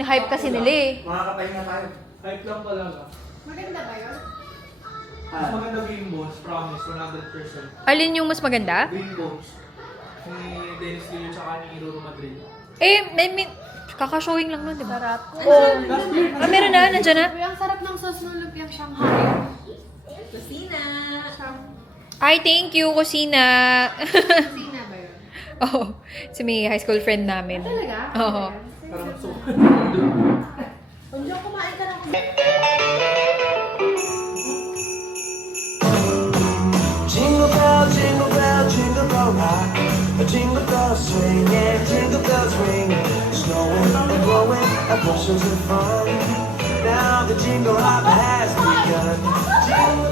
Hinahype kasi nila eh. Makakapahinga tayo. Hype lang talaga. Maganda ba yun? Mas maganda Green Bones, promise, 100%. Alin yung mas maganda? Green Bones. Ni Dennis Leo tsaka ni Roro Madrid. Kaka-showing lang nun, di ba? Sarap. Meron na, nandiyan na. Uy, ang sarap ng sauce ng lumpiang Shanghai. Kusina! Ay, thank you, Kusina. Kusina ba yun? Oo, si may high school friend namin. Talaga? Oo. Parang so. Kung diyan kumain ka ng Jingle bell rock. A jingle bell swing and jingle bells ring. Snowing and blowing up bushels of fun. Now the jingle hop has begun. Jingle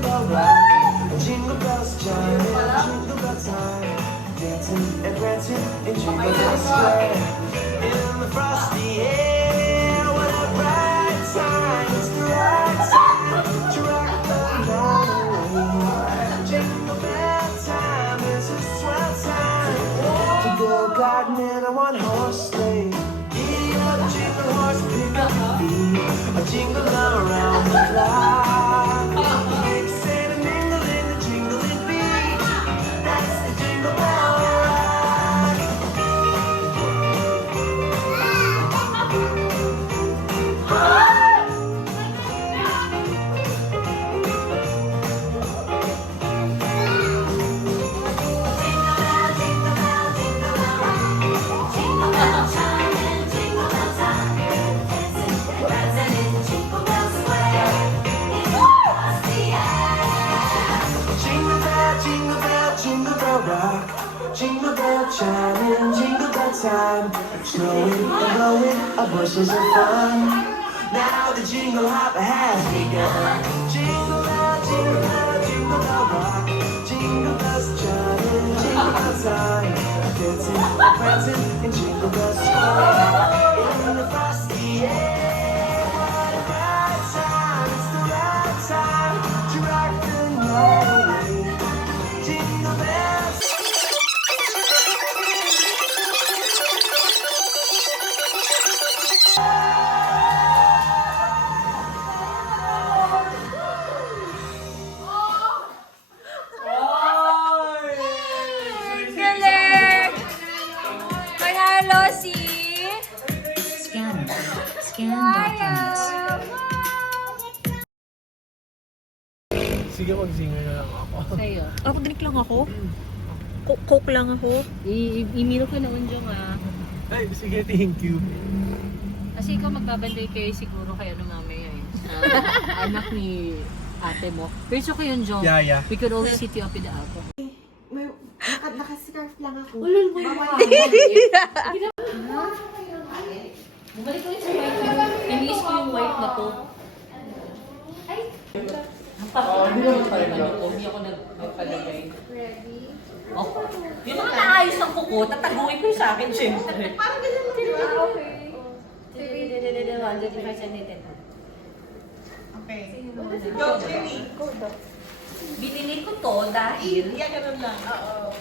bell rock. Jingle bells chime in jingle bell time. Dancing and prancing in Jingle Bell Square. In the frosty air, what a bright time! It's the right time to rock the night. Jingle bell time is a swell time to go garden in a one-horse sleigh. Giddy up, jingle horse, pick up your feet. A jingle around the clock. Mix and a mingle in the jingling beat. That's the Jingle Bell Rock. Jingle bell rock. Jingle bell chime in jingle bell time. Snowing and blowing up bushels of fun. Now the jingle hop has begun. Jingle bell rock. Jingle bells chime in jingle bell time. Dancing and prancing in Jingle Bell Square. In the frosty air, what a bright time! It's the right time to rock the night away. Jingle bells. Galing! Manalo si... Sige, mag-singer na lang ako. sa'yo. Ako, drink lang ako. Coke lang ako. Imiro ka naman dyan Ay, sige, thank you. Kasi ikaw magbabanday kayo siguro kay ano mamaya eh. Sa anak ni ate mo. Pero so kayo Jong. Yeah. We could always hit you up with the alcohol. Nakascarf lang ako. Ulul mo yun. Bumalik ko yun sa white mo. Iniis ko yung white na to. Hindi ako nagpalagay. Ready? Oh. Yung mga naayos ng kuko, tataguin ko yung sa akin, syempre. Parang ganun din. Okay. Okay. Go, Jenny. Binili ko to dahil... Yan, ganun lang. Oo.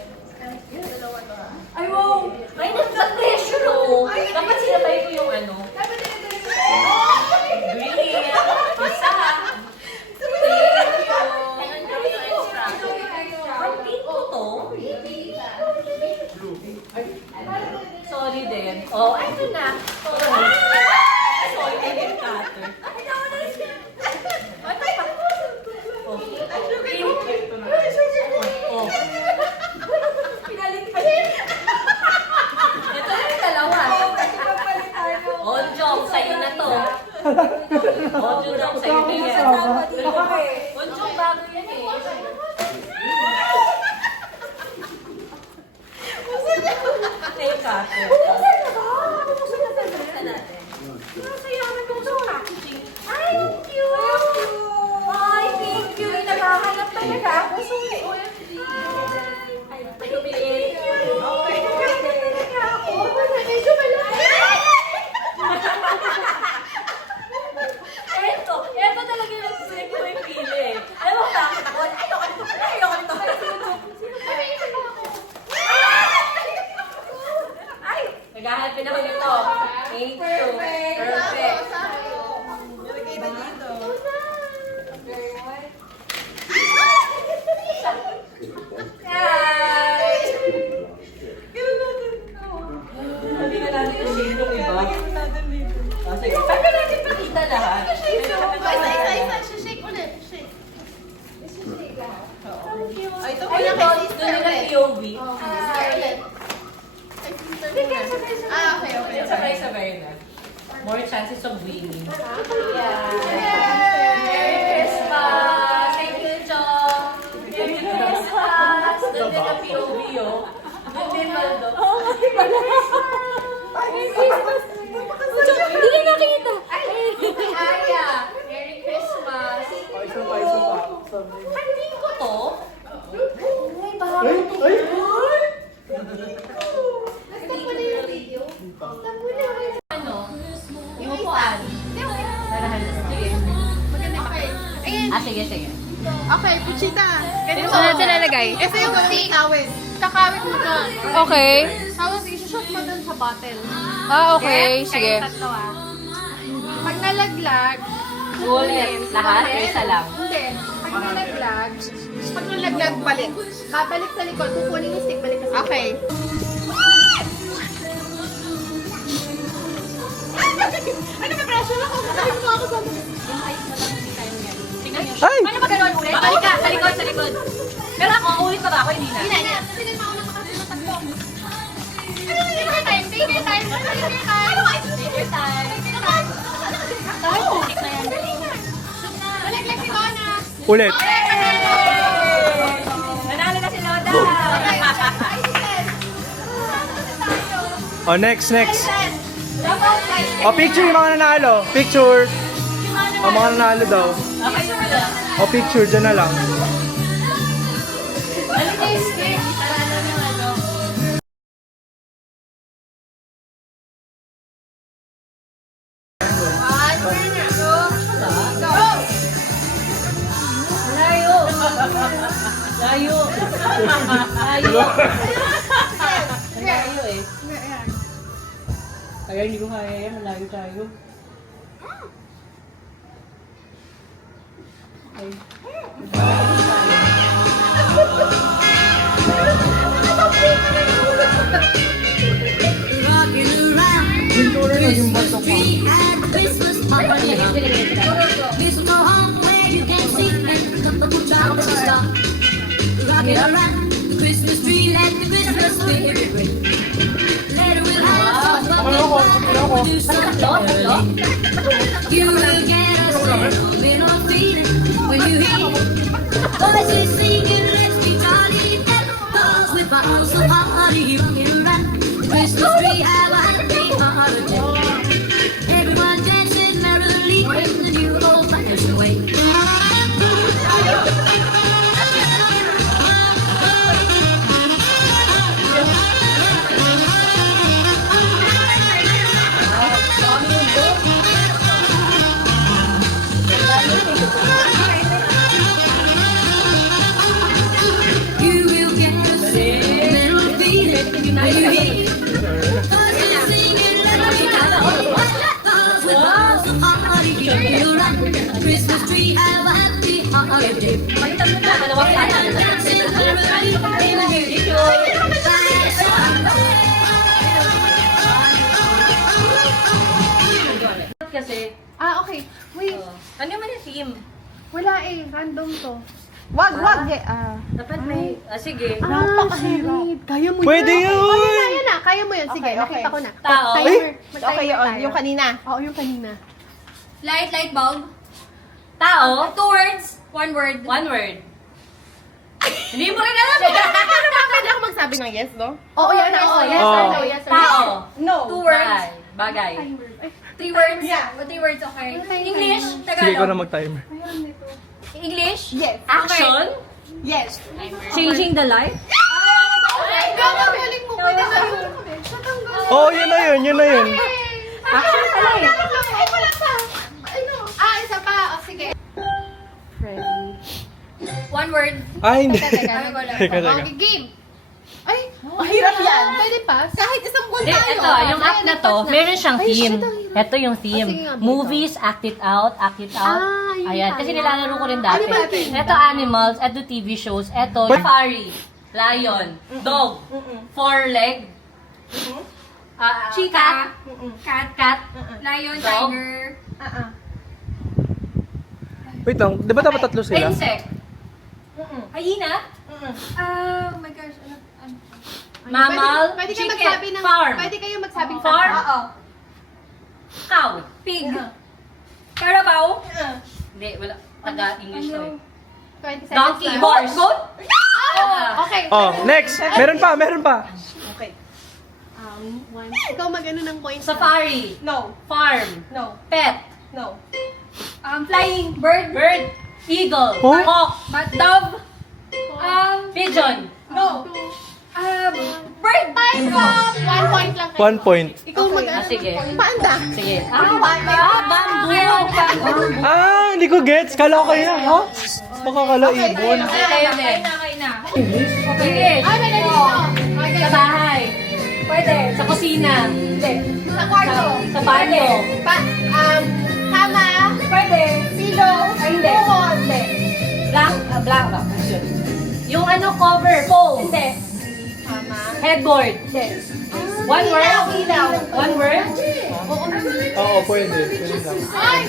Yung dalawa to ha. Ay, wow! May nagka-pressure, oh! Dapat sinabay ko yung ano. Dapat dinadali ko. Green! Isa! From pink ko to. Sorry din. Oh, ano na? Sorry, I get cutter. Ano pa? Oh. Oh. Pinalitan. Ito yung dalawa. Oh, Jong, sa'yo na to. Oh, Jong, sa'yo na yan. Oh, Jong, bago yan eh. Tayo cutter. Buksan natin. Masaya kami kung sa packaging. Ay, cute! Ay, thank you. Naghahanap talaga ako. Sorry, OMG. Ay, thank you. Okay. Naghahanap talaga ako. Medyo malaki. Ito talaga yung sinig ko yung pili. Alam mo ba? Ayoko nito. Ayoko nito. Ay, Naghahanapin ako nito. Thank you. Perfect. Nilagay na dito. Guys! Hindi na natin yung shade ng iba. Lagyan natin dito. Sige. Paano natin pakita lahat? Isa. Shake ulit. Shake. Ay, ito Ay, ito. Ito nila POV. Okay. Sabay-sabay na. More chances of winning. Yeah. Merry Christmas! Thank you, Chong! Merry Christmas! Doon din ang POV, oh. Doon din, Maldo. Merry Christmas! Hindi na nakita! Aya! Merry Christmas! Isa pa. Hindi ko to? May bago to. Ano? Yung upuan. Sige. Sige. Okay, Puchita. Saan natin lalagay? Ito yung kakawin. Kakawin mo doon. Okay. Tapos isushoot mo doon sa bottle. Okay. Sige. Kayong tatlo Pag nalaglag, Ulit. Lahat? O isa lang? Hindi. Pag nalaglag, balik. Babalik sa likod. Kukunin yung stick, balik sa likod. Okay. Ano ba, pressure ako? Sabi mo ako sa Ay! Paano ba gano'n ulit? Balik ka, sa likod. Pero ako, ulit pa ba ako? Hindi na. Hindi na. Sige, mauna ka kasi tatlo. Take your time. Take your time. Take your time. Tick na yan. Balaglag si Donna. Ulit. Nanalo na si Loda. Oh, next. Oh, picture yung mga nanalo. Picture. Oh, mga nanalo daw. Okay, wala. Oh, picture. Dyan na lang. Balik na yung script. Para alam yung ano. Layo. Layo eh. Kaya hindi ko kaya yan. Malayo tayo. Okay. Christmas tree, let the Christmas spirit ring. Later we'll have some do something. You will get a sentimental feeling when you hear voices singing, let's be jolly. Bells with bottles of honey rocking around the Christmas tree. Have a happy holiday. Everyone dancing merrily in the new old-fashioned way. You will get a sentimental feeling when you hear voices singing, let me down. Bells with bottles of honey rocking around the Christmas tree. Have a happy holiday. Dancing merrily in the new old-fashioned way. Kasi, Okay. Wait. ano naman yung theme? Wala eh. Random to. Wag. Dapat may, sige. Napakahirap. Kaya mo Pwede yan. yun! Kaya na. Kaya mo yun. Sige, nakita ko na. Tao. Timer. Mag-timer Okay, yun. tayo. Yung kanina. Oo, yung kanina. Light bulb. Tao. 2 words. 1 word. 1 word. Hindi mo rin alam. Pwede ako magsabi ng yes, no? Oo, yan. Oo, yes Oo. or no. Yes or no. Tao. No. 2 words. Bagay. 3 words. Yeah. 3 words, okay. English. Sige, ikaw na Tagalog. mag-timer. English. Yes. Action. Yes. Changing the life. Gagawin mo. Pwede na yun. Oh, yun na yun. Action pala eh. Ay, wala pa. Ano? Isa pa. O, sige. 1 word. Ay, hindi. Teka. Teka. Okay, game. Ay, Mahirap yan. Pwede pass? Kahit isang buwan Hindi, tayo. ito, yung app na to, meron siyang theme. Ito yung Sige theme. nga, Movies, act it out, act it out. Ah, yun Ayan, pala. kasi nilalaro ko rin dati. Ano ba yung theme? Ito animals, ito TV shows, ito safari, lion, dog, four-leg, Chica. cat, Lion, Dog. tiger. Wait lang, di ba dapat tatlo sila? insect, hyena, Oh my gosh. Ano? mammal, Pwede kayo chicken, magsabi ng... farm, Pwede kayo magsabing farm, Oo. cow, Pig. Carabao. hindi, wala, taga-English to eh. 20 seconds Donkey, na. horse, goat, Okay. Oh, next! Meron pa, meron pa! One. Ikaw mag-ano ng points. safari, No. farm, No. pet, No. Flying bird. bird, eagle, Oh? hawk, Dove. pigeon, No. Bird. Time up! 1 point lang kayo. 1 point. Ikaw mag-ano sige. ng points. Paanda? Sige. Bamboo! Ah, hindi ko gets. Kala ko kaya, ha? Baka kala ibon. Kayo din. Okay na. English. Ay, may nalito. Okay. Sa bahay. Pwede. Sa kusina. Sa kwarto. Sa banyo. Kama. Pwede. Pilo. Ay, hindi. Buhon. Blank. Yung ano, cover, foam. Hindi. Headboard. Hindi. One word? Ilaw. One word? Oo, pwede. Pwede lang. Ay!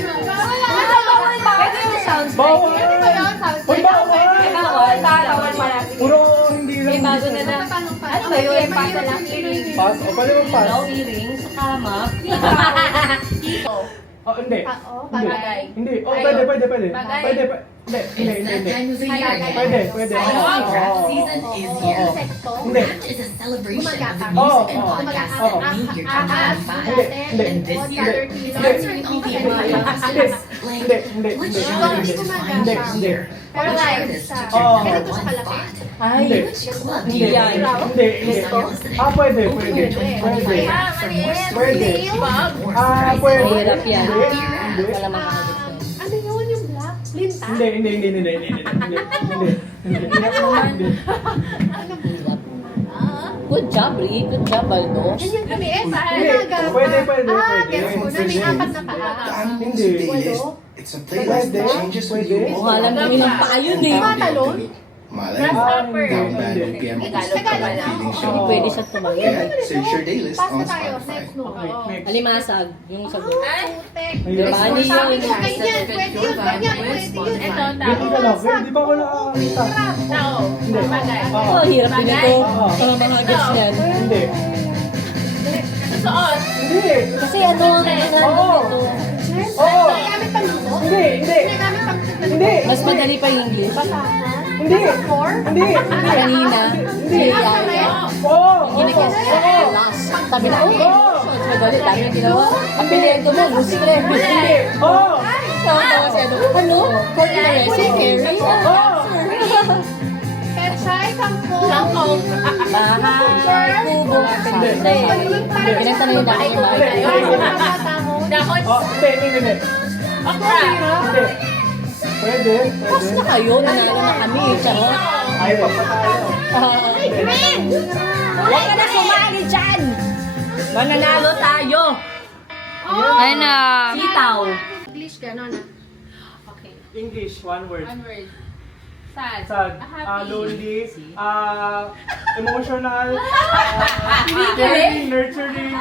Pwede yung sounds. Bawal! Pwede ba yun? Sounds Uy, bawal! Bawal. Bawal pala. Puro hindi lang. May bago na na. Ano ba yun? Pasa lang. Pass. O, pwede mo pass. No earrings sa kama. Oh, hindi. Oo, Hindi. bagay. Hindi. Oh, pwede. Pwede. Bagay. Pwede. Hindi. Pwede. Season is here. Insekto. Hindi. It's a celebration of Gumagapang. Oh, music and oh. podcasts Oh. that make your top Ahas. 5. Hindi. And this year, sponsoring all the artists like Hindi. which Hindi. genre Hindi. is Hindi. flying Hindi. here? Pero Which live artist siya. took your Oh. number Ganito siya one kalaki. spot? Hindi. Which club do Hindi. you Yan. belong to? Hindi. Start listening. Ah, pwede. Open Pwede. your 2025 Pwede. app for more Pwede. more Ah, surprises. pwede. Mahirap yan. Hindi. Wala makasagot ko. Ano yun yung black? Linta? Hindi. Good job, Ri. Good job, Baldo. Ganyan kaliit. Hindi. Pwede. Ah, gets ko na. May apat na paa. Hindi. It's a playlist that changes the Pwede. mood. Kung alam mo ng paa yun eh. Tumatalon? Malay Ah, mo, down bad OPM on Tagalog Instagram na. feeling Hindi show. pwede siya tumawin. Search your daylist Pass on na tayo. Spotify. Next no. Next. Alimasag. Yung sagot. Putek. Diba? Ano yun? Ganyan. Pwede yun. Ganyan. Pwede yun. Hindi ka lang. Hindi pa ko nakakita. Hindi. Oo. Oh, hirap din ito. Oo. Mga gets niyan. Hindi. Hindi. Kasi ano, Oo. ito. Oo. Gamit pang luto? Hindi. Gamit pang Hindi. Mas madali pa yung English. Hindi. Hindi. Kanina, si Yaya. Oo. Ginigess siya. Last. Sabi na, oh, mas madali. Dami yung ginawa. Ang pilihan ko mo, lustre. Hindi. Oo. Tawa si ano. Ano? Call na si Carrie. Oo. Pechay, kangkong. Bahay, kubo. Hindi. Pinagtanong yung dati yung bahay. Oh, hindi. Hindi. Pwede. Pas na kayo, nanalo na kami. Charot. Ay, papatayo. Huwag ka na sumali dyan! Mananalo tayo! Ano? Sitaw. English, gano'n ah. English, one word. Sad. Sad. Lonely. Emotional. Kilig. Nurturing.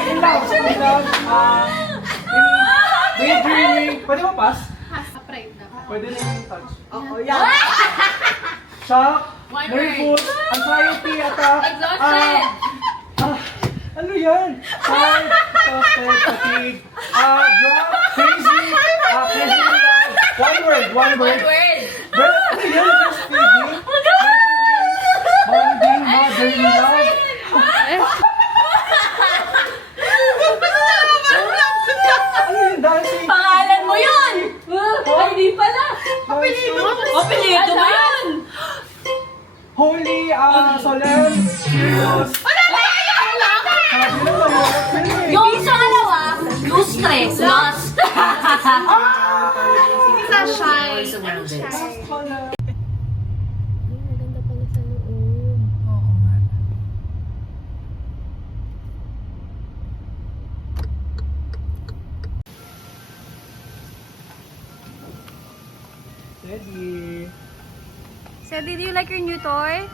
In love. Daydreaming. Pwede ba pass? Afraid na. Pwede na yung touch. Oo, yan. Shock. Nervous. Anxiety. Attack. Exhausted. Ano yan? Tired. Exhausted. Fatigue. Drop. Crazy. Crazy in love. One word. Word. Ano yan? Breastfeeding. Nurturing. Bonding. Motherly love. Ano yun? Dancing. Pangalan mo yun! Ay, hindi pala! Apelido mo yun! Holy, solemn, serious. Sabi na mahirap. Yung sa kalawa, lustre, lost. Isa shy. Voice around it. Teddy, do you like your new toy?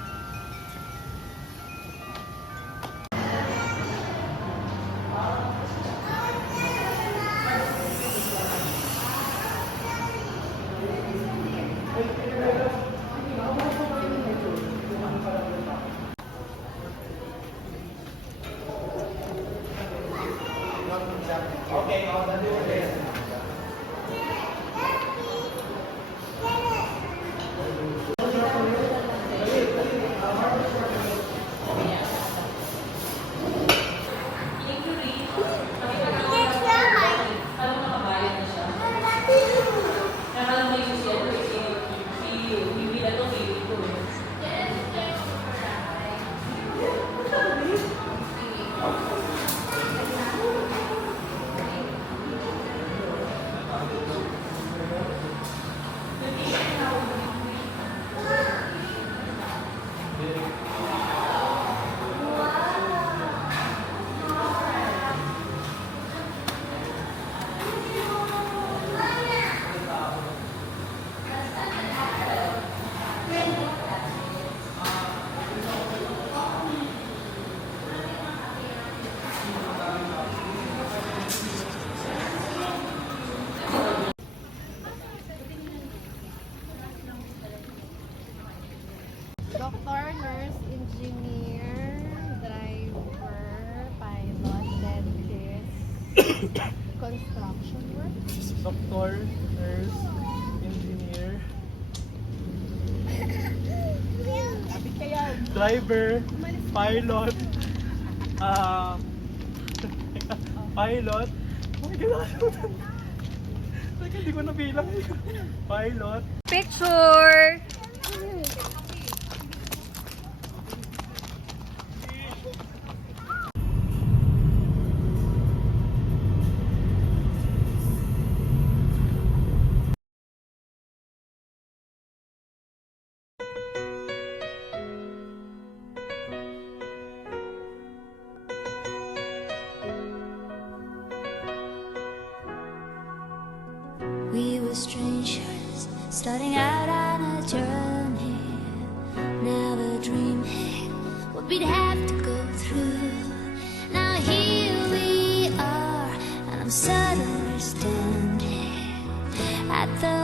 Doctor, nurse, engineer, driver, pilot, dentist, construction work. Doctor, nurse, engineer, driver, pilot, pilot. Oh my God, nakalimutan. Teka, hindi ko nabilang. Pilot. Picture! We were strangers, starting out on a journey, never dreaming what we'd have to go through. Now here we are, and I'm suddenly standing at the